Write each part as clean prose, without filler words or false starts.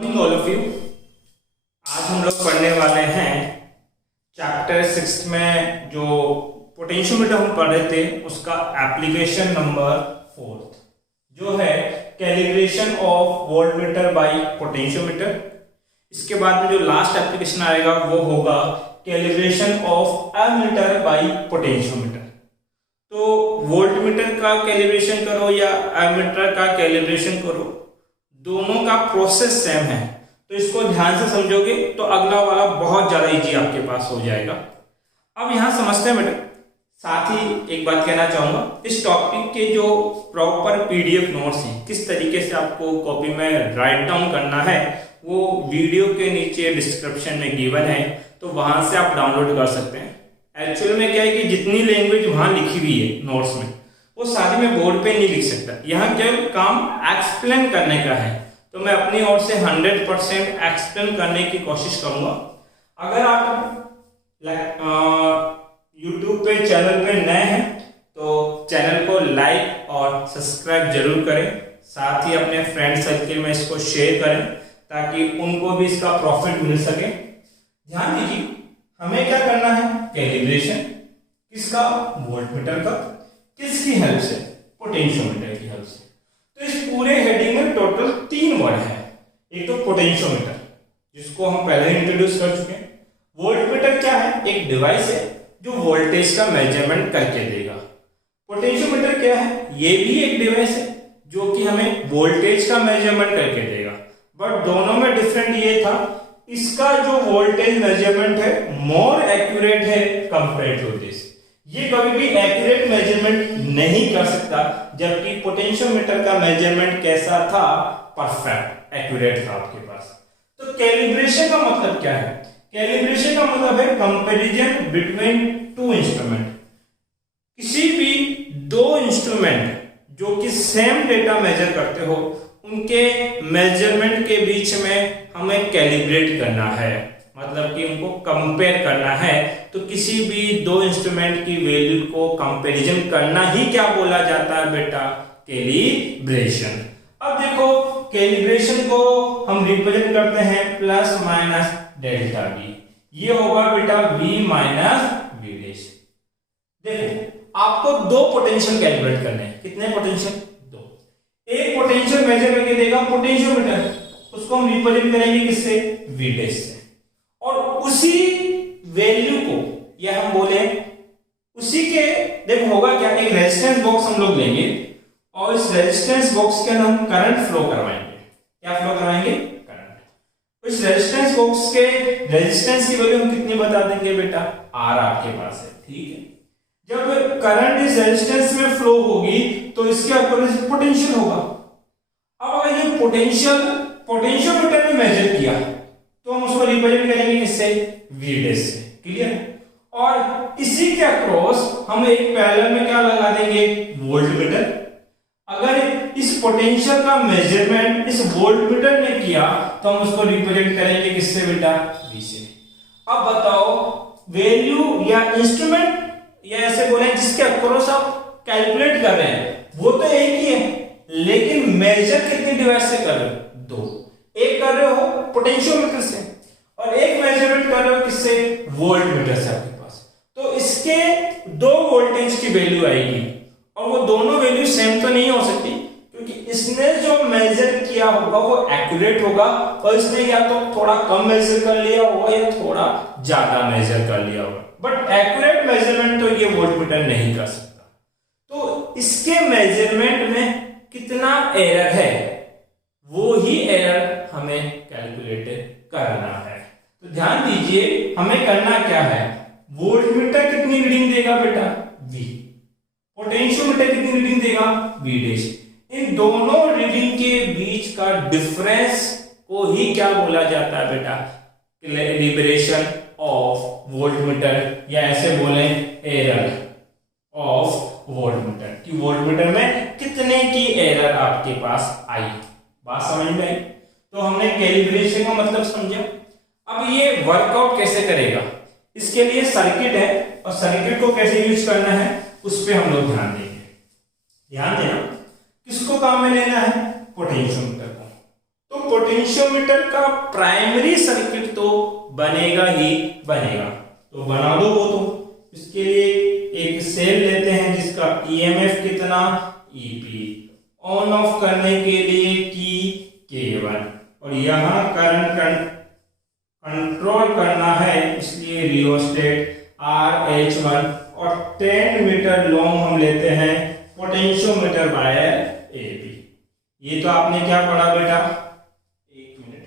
Morning all of you. आज हम लोग पढ़ने वाले हैं चैप्टर 6 में जो पोटेंशियोमीटर हम पढ़ रहे थे उसका एप्लीकेशन नंबर 4 जो है calibration of voltmeter by potentiometer. इसके बाद में जो लास्ट एप्लीकेशन आएगा वो होगा calibration of ammeter by potentiometer. तो वोल्टमीटर का कैलिब्रेशन करो या एमीटर का कैलिब्रेशन करो, दोनों का प्रोसेस सेम है। तो इसको ध्यान से समझोगे तो अगला वाला बहुत ज्यादा इजी आपके पास हो जाएगा। अब यहां समझते हैं बेटा, साथ ही एक बात कहना चाहूंगा, इस टॉपिक के जो प्रॉपर पीडीएफ नोट्स हैं, किस तरीके से आपको कॉपी में राइट डाउन करना है, वो वीडियो के नीचे डिस्क्रिप्शन में गिवन है, तो वहां से आप डाउनलोड कर सकते हैं। एक्चुअली में क्या है कि जितनी लैंग्वेज वहां लिखी हुई है नोट्स में, वो सारी मैं बोर्ड पे नहीं लिख सकता। यहाँ केवल काम एक्सप्लेन करने का है, तो मैं अपनी ओर से 100% एक्सप्लेन करने की कोशिश करूंगा। अगर आप YouTube पे चैनल पे नए हैं तो चैनल को लाइक और सब्सक्राइब जरूर करें, साथ ही अपने फ्रेंड सर्किल में इसको शेयर करें ताकि उनको भी इसका प्रॉफिट मिल सके। ध्यान दीजिए, हमें क्या करना है, कैलिब्रेशन किसका, वोल्टमीटर का, किसकी हेल्प से, पोटेंशियोमीटर की हेल्प से। तो इस पूरे हेडिंग में टोटल 3 वर्ड है। एक तो पोटेंशियोमीटर जिसको हम पहले इंट्रोड्यूस कर चुके हैं। वोल्टमीटर क्या है, एक डिवाइस है जो वोल्टेज का मेजरमेंट करके देगा। पोटेंशियोमीटर क्या है, ये भी एक डिवाइस है जो कि हमें वोल्टेज का मेजरमेंट करके देगा। बट दोनों में डिफरेंट ये था, इसका जो वोल्टेज मेजरमेंट है मोर एक्यूरेट है कंपेयर टू दिस। ये कभी भी एक्यूरेट मेजरमेंट नहीं कर सकता, जबकि पोटेंशियोमीटर का मेजरमेंट कैसा था, परफेक्ट एक्यूरेट था आपके पास। तो कैलिब्रेशन का मतलब क्या है, कैलिब्रेशन का मतलब है कंपैरिजन बिटवीन टू इंस्ट्रूमेंट। किसी भी दो इंस्ट्रूमेंट जो कि सेम डेटा मेजर करते हो, उनके मेजरमेंट के बीच में हमें कैलिब्रेट करना है, मतलब कि उनको कंपेयर करना है। तो किसी भी दो इंस्ट्रूमेंट की वैल्यू को कंपैरिजन करना ही क्या बोला जाता है बेटा, कैलिब्रेशन। अब देखो, कैलिब्रेशन को हम रिप्रेजेंट करते हैं प्लस माइनस डेल्टा वी। ये होगा बेटा V माइनस V डैश। देखो, आपको दो पोटेंशियल कैलकुलेट करने हैं। कितने पोटेंशियल, दो। एक पोटेंशियल मेजर करके देगा पोटेंशियोमीटर, उसको हम रिप्रेजेंट करेंगे किससे, V डैश से। और उसी वैल्यू को, या हम बोले उसी के, देखो होगा क्या, एक रेजिस्टेंस बॉक्स हम लोग लेंगे और इस रेजिस्टेंस बॉक्स के अंदर हम करंट फ्लो करवाएंगे। क्या फ्लो करवाएंगे, करंट। इस रेजिस्टेंस बॉक्स के रेजिस्टेंस की वैल्यू हम कितनी बता देंगे बेटा, R आपके पास है, ठीक है। जब करंट इस रेजिस्टेंस में फ्लो होगी तो इसके अकॉर्डिंग पोटेंशियल होगा। अब अगर ये पोटेंशियोमीटर में मेजर किया तो हम उसको रिप्रेजेंट करेंगे किससे, V डैश से। क्लियर। और इसी के अक्रॉस हम एक पैरेलल में क्या लगा देंगे, वोल्टमीटर। अगर इस पोटेंशियल का मेजरमेंट इस वोल्टमीटर ने किया तो हम उसको रिप्रेजेंट करेंगे किससे बेटा, V से। अब बताओ, वैल्यू या इंस्ट्रूमेंट या ऐसे बोले जिसके अक्रॉस आप कैलकुलेट कर रहे हैं वो तो एक ही है, लेकिन मेजर कितनी डिवाइस से कर रहे हो, दो। एक कर रहे हो पोटेंशियोमीटर से और एक मेजरमेंट कर रहे हो किससे, वोल्टमीटर से आपके पास। तो इसके दो वोल्टेज की वैल्यू आएगी और वो दोनों वैल्यू सेम तो नहीं हो सकती, क्योंकि इसने जो मेजर किया होगा वो एक्यूरेट होगा और इसने या तो थोड़ा कम मेजर कर लिया होगा या थोड़ा ज्यादा मेजर कर लिया होगा। बट एक्यूरेट मेजरमेंट तो ये वोल्टमीटर नहीं कर सकता। तो इसके मेजरमेंट में कितना एरर है, वो ही एरर हमें कैलकुलेट करना है। तो ध्यान दीजिए, हमें करना क्या है, वोल्टमीटर कितनी रीडिंग देगा बेटा, V। पोटेंशियोमीटर कितनी रीडिंग देगा, V डैश। इन दोनों रीडिंग के बीच का डिफरेंस को ही क्या बोला जाता है बेटा, कैलिब्रेशन ऑफ वोल्टमीटर, या ऐसे बोले एरर ऑफ वोल्टमीटर, कि वोल्टमीटर में कितने की एरर आपके पास आई। बात समझ में आई। तो हमने कैलिब्रेशन का मतलब समझा। अब ये वर्कआउट कैसे करेगा, इसके लिए सर्किट है और सर्किट को कैसे यूज करना है उस पर हम लोग ध्यान देंगे। ध्यान देना, किसको काम में लेना है, पोटेंशियोमीटर को। तो पोटेंशियोमीटर का प्राइमरी सर्किट तो बनेगा ही बनेगा। तो बना दो वो तो। इसके लिए एक सेल लेते हैं जिसका ईएमएफ कितना, ईपी, ऑन ऑफ करने के लिए की K1, और यहां करंट कंट्रोल करना है, इसलिए रियोस्टेट RH1, और 10 मीटर लॉन्ग हम लेते हैं पोटेंशियोमीटर वायर AB। ये तो आपने क्या पढ़ा बेटा, एक मिनट,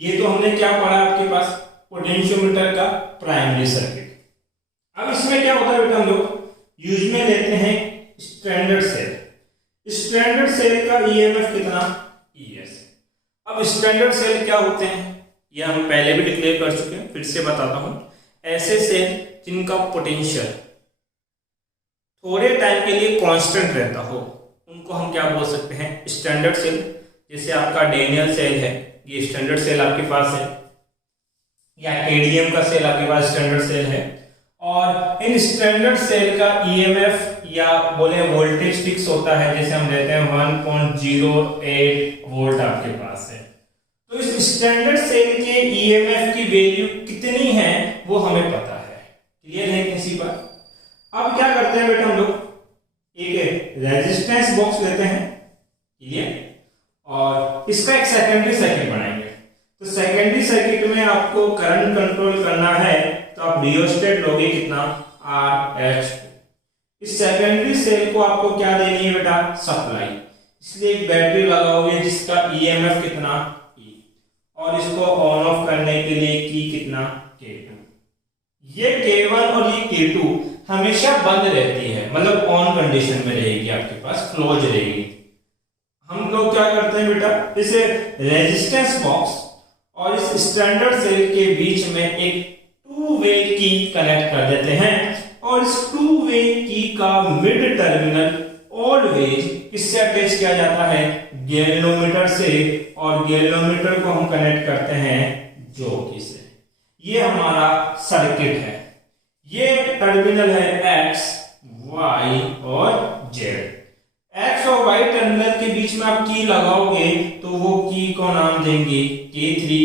ये तो हमने क्या पढ़ा आपके पास, पोटेंशियोमीटर का प्राइमरी सर्किट। अब इसमें क्या होता है बेटा, हम लोग यूज में लेते हैं स्टैंडर्ड सेल। स्टैंडर्ड सेल का ईएमएफ कितना, ES। अब स्टैंडर्ड सेल क्या होते हैं यह हम पहले भी डिक्लेयर कर चुके हैं, फिर से बताता हूं। ऐसे सेल जिनका पोटेंशियल थोड़े टाइम के लिए कांस्टेंट रहता हो, उनको हम क्या बोल सकते हैं, स्टैंडर्ड सेल। जैसे आपका डेनियल सेल है, ये स्टैंडर्ड सेल आपके पास है, या केडीएम का सेल आपके पास स्टैंडर्ड सेल है। और इन स्टैंडर्ड सेल का ईएमएफ या बोले वोल्टेज फिक्स होता है, जैसे हम लेते हैं 1.08 वोल्ट आपके पास है। तो इस स्टैंडर्ड सेल के ईएमएफ की वैल्यू कितनी है वो हमें पता है। क्लियर है किसी बात? अब क्या करते हैं बेटा, हम लोग एक रेजिस्टेंस बॉक्स लेते हैं, क्लियर, और इसका एक सेकेंडरी सर्किट बनाएंगे। तो सेकेंडरी सर्किट में आपको करंट कंट्रोल करना है, तो आप रियोस्टेट लोगे कितना, RH। इस सेकेंडरी सेल को आपको क्या देनी है बेटा, सप्लाई, इसलिए एक बैटरी लगाओगे जिसका ईएमएफ कितना, E, और इसको ऑन ऑफ करने के लिए की कितना, K2। ये K1 और ये K2 हमेशा बंद रहती है, मतलब ऑन कंडीशन में रहेगी, आपके पास क्लोज रहेगी। हम लोग क्या करते हैं बेटा, इसे रेजिस्टेंस बॉक्स और इस स्टैंडर्ड सेल के बीच में एक टू वे की कनेक्ट कर देते हैं, और इस टू वे की का मिड टर्मिनल ऑलवेज किससे अटैच किया जाता है, गैल्वेनोमीटर से, और गैल्वेनोमीटर को हम कनेक्ट करते हैं जॉकी से। ये हमारा सर्किट है। ये टर्मिनल है X, Y और Z। X और Y टर्मिनल के बीच में आप की लगाओगे तो वो की को नाम देंगे K3।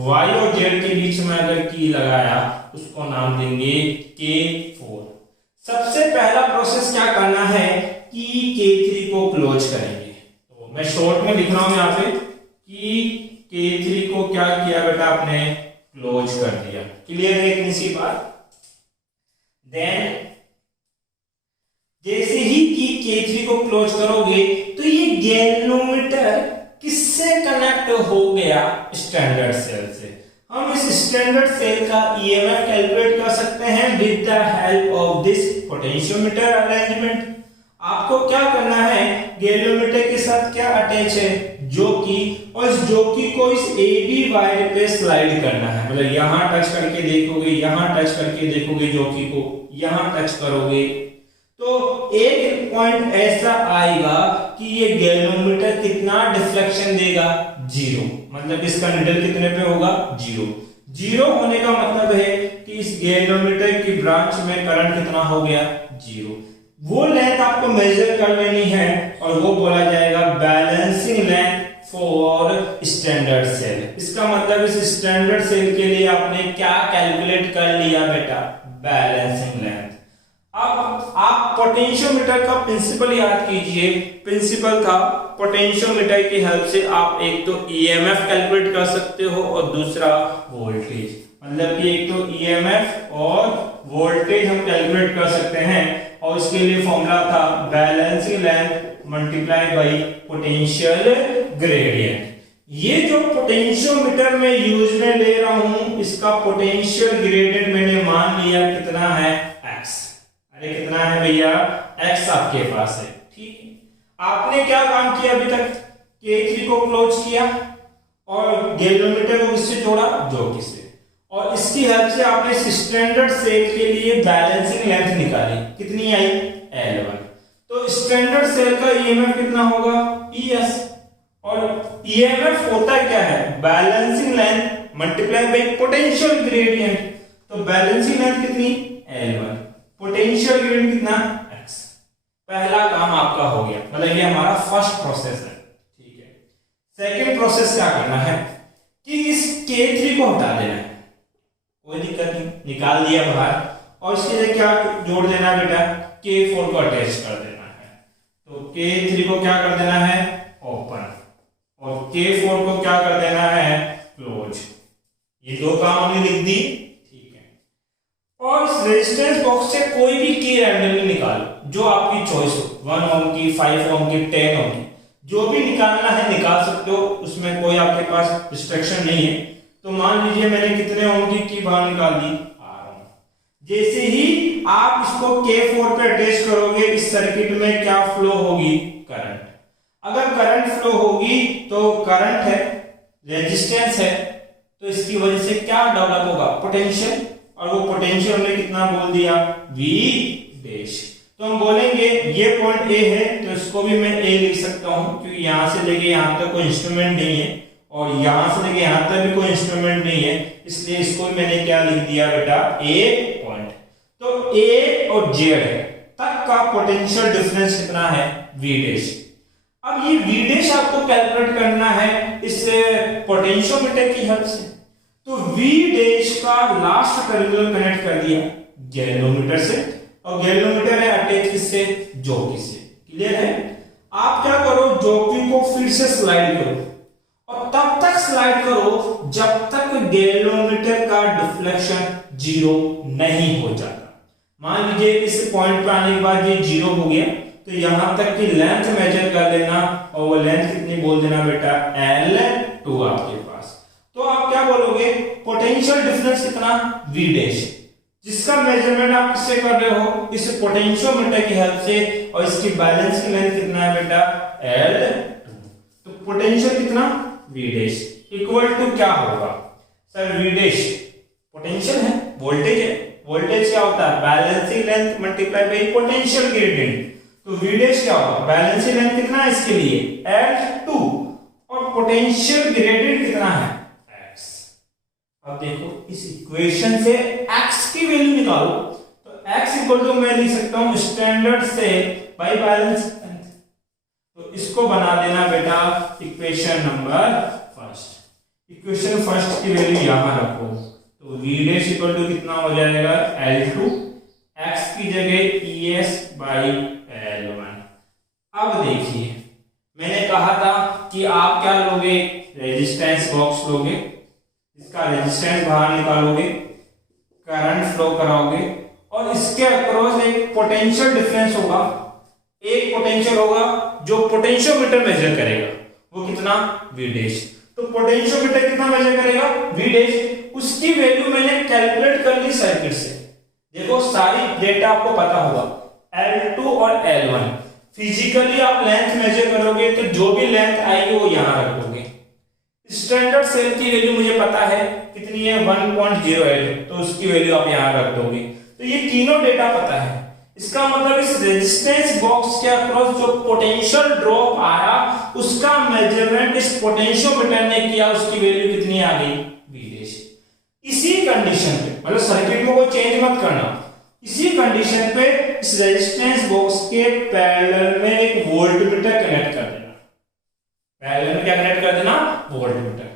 Y और Z के बीच में अगर की लगाया उसको नाम देंगे K4। सबसे पहला प्रोसेस क्या करना है कि K3 को क्लोज करेंगे। तो मैं शॉर्ट में लिख रहा हूं यहाँ पे कि K3 को क्या किया बेटा, आपने क्लोज कर दिया। क्लियर है इतनी सी बात? देन जैसे ही की K3 को क्लोज करोगे तो ये गैल्वेनोमीटर किससे कनेक्ट हो गया, स्टैंडर्ड सेल से। हम इस स्टैंडर्ड सेल का ईएमएफ कैलकुलेट कर सकते हैं with the help of this potentiometer arrangement. आपको क्या करना है, गैल्वेनोमीटर के साथ क्या अटैच है, जॉकी, और इस जॉकी को इस AB वायर पे स्लाइड करना है। मतलब यहां टच करके देखोगे, यहां टच करके देखोगे, जॉकी को यहां टच करोगे तो एक पॉइंट ऐसा आएगा कि ये गैल्वेनोमीटर कितना डिफ्लेक्शन देगा, 0। मतलब इसका निडल कितने पे होगा, 0। 0 होने का मतलब है कि इस गैल्वेनोमीटर की ब्रांच में करंट कितना हो गया, 0। वो लेंथ आपको मेजर कर लेनी है और वो बोला जाएगा balancing length for standard cell. इसका मतलब इस स्टैंडर्ड सेल के लिए आपने क्या कैलकुलेट कर लिया बेटा, बैलेंसिंग लेंथ। अब आप पोटेंशियोमीटर का प्रिंसिपल याद कीजिए। प्रिंसिपल था पोटेंशियोमीटर की हेल्प से आप एक तो ईएमएफ कैलकुलेट कर सकते हो और दूसरा वोल्टेज। मतलब कि एक तो ईएमएफ और वोल्टेज हम कैलकुलेट कर सकते हैं, और इसके लिए फॉर्मूला था balancing length multiply by potential gradient. ये जो पोटेंशियोमीटर में यूज में ले रहा हूं, इसका पोटेंशियल ग्रेडियंट मैंने मान लिया कितना है, x। अरे कितना है भैया, x आपके पास है, ठीक है। आपने क्या काम किया अभी तक, K3 को क्लोज किया और गैल्वेनोमीटर को किससे जोड़ा, जॉकी से, और इसकी हेल्प से आपने स्टैंडर्ड सेल के लिए बैलेंसिंग लेंथ निकाली, कितनी आई, L1। तो स्टैंडर्ड सेल का ईएमएफ कितना होगा, ES, और ईएमएफ होता क्या है, balancing length multiply by potential gradient. तो बैलेंसिंग लेंथ कितनी, L1, पोटेंशियल ग्रेडियंट कितना, x। पहला काम आपका हो गया, मतलब ये हमारा फर्स्ट प्रोसेस है। ठीक है, सेकंड प्रोसेस क्या करना है कि इस K3 को हटा देना है, कोई दिक्कत नहीं, निकाल दिया बाहर, और इसके लिए क्या जोड़ देना है बेटा, K4 को अटैच कर देना है। तो K3 को क्या कर देना है, ओपन, और K4 को क्या कर देना है, क्लोज। ये दो काम हमने लिख दी। ठीक है, और इस रेजिस्टेंस बॉक्स से कोई भी की रैंडमली निकालो, जो आपकी चॉइस हो, 1 ओम की, 5 ओम की, 10 ओम की, जो भी निकालना है निकाल सकते हो, उसमें कोई आपके पास रिस्ट्रिक्शन नहीं है। तो मान लीजिए मैंने कितने ओम की बाहर निकाल दी, 8 ओम। जैसे ही आप इसको K4 पे अटैच करोगे, इस सर्किट में क्या फ्लो होगी, करंट। अगर करंट फ्लो होगी तो करंट है, रेजिस्टेंस है, तो इसकी वजह से क्या डेवलप होगा, पोटेंशियल, और वो पोटेंशियल हमने कितना बोल दिया, V डैश। तो हम बोलेंगे ये पॉइंट A है, तो इसको भी मैं A लिख सकता हूं, क्योंकि यहां से लेके यहां तक कोई इंस्ट्रूमेंट नहीं है, और यहां से लेके यहां तक भी कोई इंस्ट्रूमेंट नहीं है, इसलिए इसको मैंने क्या लिख दिया बेटा, A पॉइंट। तो A और Z तक का पोटेंशियल डिफरेंस कितना है, V डैश। अब ये V डैश आपको कैलकुलेट करना है इस पोटेंशियोमीटर की हेल्प से। तो V डैश का लास्ट टर्मिनल कनेक्ट कर दिया गैल्वेनोमीटर से, और गैल्वेनोमीटर है अटैच किससे, जॉकी से। क्लियर है? आप क्या करो, जॉकी को फिर से स्लाइड करो, और तब तक स्लाइड करो जब तक गैल्वेनोमीटर का डिफ्लेक्शन 0 नहीं हो जाता। मान लीजिए इस पॉइंट पे आने के बाद ये 0 हो गया, तो यहां तक की लेंथ मेजर कर लेना, और वो लेंथ कितनी बोल देना बेटा, L2 आपके पास। तो आप क्या बोलोगे, पोटेंशियल डिफरेंस कितना, V डैश, जिसका मेजरमेंट आप किससे कर रहे हो, इस पोटेंशियोमीटर की हेल्प से, और इसकी बैलेंस की लेंथ कितना है बेटा, L2। तो पोटेंशियल कितना, V डैश इक्वल टू क्या होगा सर, V डैश पोटेंशियल है, वोल्टेज है, वोल्टेज क्या होता है, balancing length multiply by potential gradient. तो V डैश क्या होगा, बैलेंसिंग लेंथ कितना है इसके लिए, L2, और पोटेंशियल ग्रेडियंट कितना है, x। अब देखो इस इक्वेशन से x की वैल्यू निकालो, तो x इक्वल टू मैं लिख सकता हूं स्टैंडर्ड से बाय बैलेंस लेंथ। तो इसको बना देना बेटा equation number first. Equation first की वैल्यू यहां रखो, तो V डैश इक्वल टू कितना हो जाएगा, L2, x की जगह ES बाई L1। अब देखिए मैंने कहा था कि आप क्या लोगे, रेजिस्टेंस बॉक्स लोगे, इसका रेजिस्टेंस बाहर निकालोगे, करंट फ्लो कराओगे, और इसके अक्रॉस एक पोटेंशियल डिफरेंस होगा, एक पोटेंशियल होगा जो पोटेंशियोमीटर मेजर करेगा, वो कितना, V डैश। तो पोटेंशियोमीटर कितना मेजर करेगा, V डैश, उसकी वैल्यू मैंने कैलकुलेट कर ली सर्किट से। देखो सारी डेटा आपको पता होगा, L2 और L1। फिजिकली आप लेंथ मेजर करोगे तो जो भी लेंथ आएगी वो यहां रखोगे। स्टैंडर्ड सेल की वैल्यू मुझे पता है कितनी है, 1.08, तो उसकी वैल्यू आप यहां रख दोगे। तो ये तीनों डेटा पता है, इसका मतलब इस रेजिस्टेंस बॉक्स के अक्रॉस जो पोटेंशियल ड्रॉप आया उसका मेजरमेंट इस पोटेंशियोमीटर ने किया, उसकी वैल्यू कितनी आ गई, V डैश। इसी कंडीशन पे, मतलब सर्किट में कोई चेंज मत करना, इसी कंडीशन पे इस रेजिस्टेंस बॉक्स के पैरेलल में एक वोल्टमीटर कनेक्ट कर देना। पैरेलल में क्या कनेक्ट कर देना, वोल्टमीटर।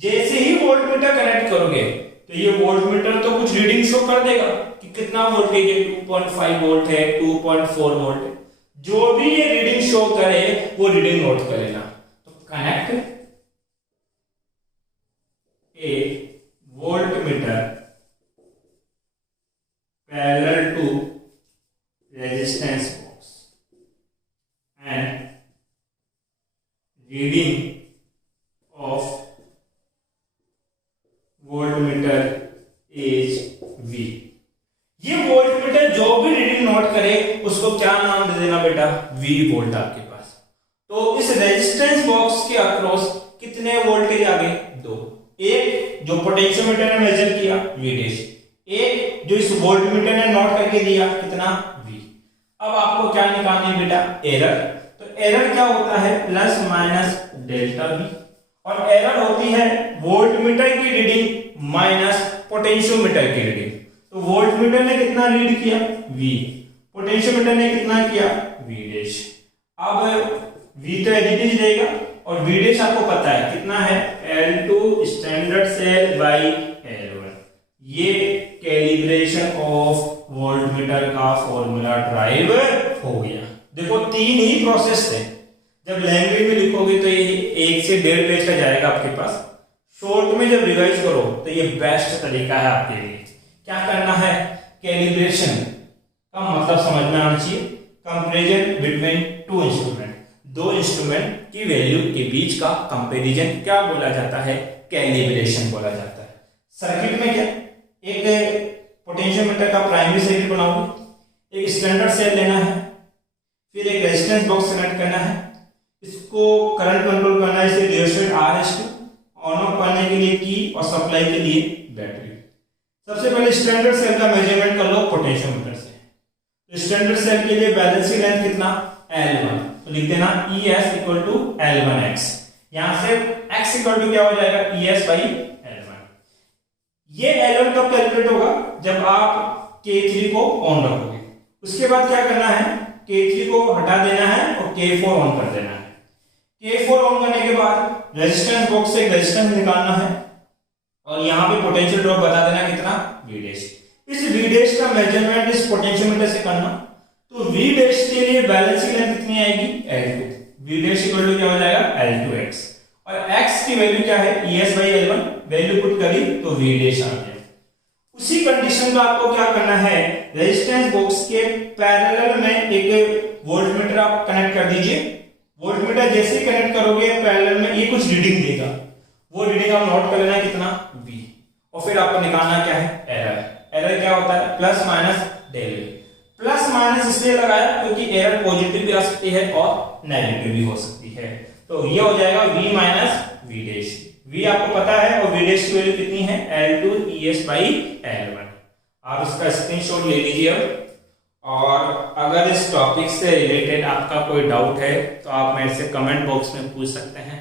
जैसे ही वोल्टमीटर कनेक्ट करोगे तो ये वोल्टमीटर तो कुछ रीडिंग शो कर देगा कि कितना वोल्टेज है, 2.5 वोल्ट है, 2.4 वोल्ट है, जो भी ये रीडिंग शो करे वो रीडिंग नोट कर लेना। तो connect A voltmeter parallel to resistance box and reading of voltmeter is V। ये वोल्टमीटर जो भी रीडिंग नोट करे उसको क्या नाम दे देना बेटा, V वोल्ट आपके पास। तो इस रेजिस्टेंस बॉक्स के अक्रॉस कितने वोल्टेज आ गए, 2। एक जो पोटेंशियोमीटर ने मेजर किया, V डैश, एक जो इस वोल्टमीटर ने नोट करके दिया, कितना, V। अब आपको क्या निकालना है बेटा, एरर। तो एरर क्या होता है, प्लस माइनस डेल्टा V, और एरर होती है वोल्टमीटर की रीडिंग माइनस पोटेंशियोमीटर की रीडिंग। तो वोल्टमीटर ने कितना रीड किया, V, पोटेंशियोमीटर ने कितना किया, वी डैश। अब वी तो एडिटिव रहेगा और वी डैश आपको पता है कितना है, L2 standard cell by L1। ये कैलिब्रेशन ऑफ वोल्टमीटर का फॉर्मूला ड्राइव हो गया। देखो 3 ही प्रोसेस है, जब लैंग्वेज में लिखोगे तो ये 1 से 1.5 पेज का जाएगा आपके पास, शॉर्ट में जब रिवाइज करो तो ये बेस्ट तरीका है आपके लिए। क्या करना है, कैलिब्रेशन का मतलब समझना आना चाहिए, comparison between two instrument, 2 instrument की वैल्यू के बीच का कंपैरिजन क्या बोला जाता है, कैलिब्रेशन बोला जाता है। सर्किट में क्या, एक पोटेंशियोमीटर का प्राइमरी सर्किट बनाओगे, एक स्टैंडर्ड सेल लेना है, फिर एक रेजिस्टेंस बॉक्स कनेक्ट करना है, इसको करंट कंट्रोल करना है, इसे रियोस्टेट RS2 ऑन ऑफ करने के लिए की और सप्लाई के लिए बैटरी। सबसे पहले स्टैंडर्ड सेल का मेजरमेंट कर लो पोटेंशियोमीटर से। तो स्टैंडर्ड सेल के लिए बैलेंसिंग लेंथ कितना, L1, तो लिख देना ES इक्वल टू L1X। यहां से X इक्वल टू क्या हो जाएगा, ES बाई L1। ये L1 कब कैलकुलेट होगा, जब आप K3 को ऑन रखोगे। उसके बाद क्या करना है, K3 को हटा देना है और K4 ऑन कर देना है। K4 ऑन करने के बाद रेजिस्टेंस बॉक्स से रेजिस्टेंस निकालना है और यहाँ पे पोटेंशियल ड्रॉप बता देना कितना, V डैश। इस V डैश का मेजरमेंट इस पोटेंशियोमीटर से करना, तो V डैश के लिए बैलेंसिंग लेंथ कितनी आएगी, L2। V dash equal to क्या हो जाएगा, L2X, और X की वैल्यू क्या है, ES by L1, value put करी तो V डैश आ गया। उसी कंडीशन में आपको क्या करना है, रेजिस्टेंस बॉक्स के पैरेलल में एक वोल्टमीटर आप कनेक्ट कर दीजिए। वोल्टमीटर जैसे ही कनेक्ट करोगे पैरेलल में ये कुछ रीडिंग देगा, वो रीडिंग आप नोट कर लेना है कितना, V, और फिर आपको निकालना क्या है, एरर। एरर क्या होता है, plus minus del. Plus minus इसलिए लगाया क्योंकि एरर पॉजिटिव भी आ सकती है और नेगेटिव भी हो सकती है। तो ये हो जाएगा V minus V dash. V आपको पता है और V डैश की वैल्यू कितनी है, L2 ES बाई L1। आप इसका स्क्रीनशॉट ले लीजिए अब। और अगर इस टॉपिक से रिलेटेड आपका कोई डाउट है तो आप मेरे से कमेंट बॉक्स में पूछ सकते हैं।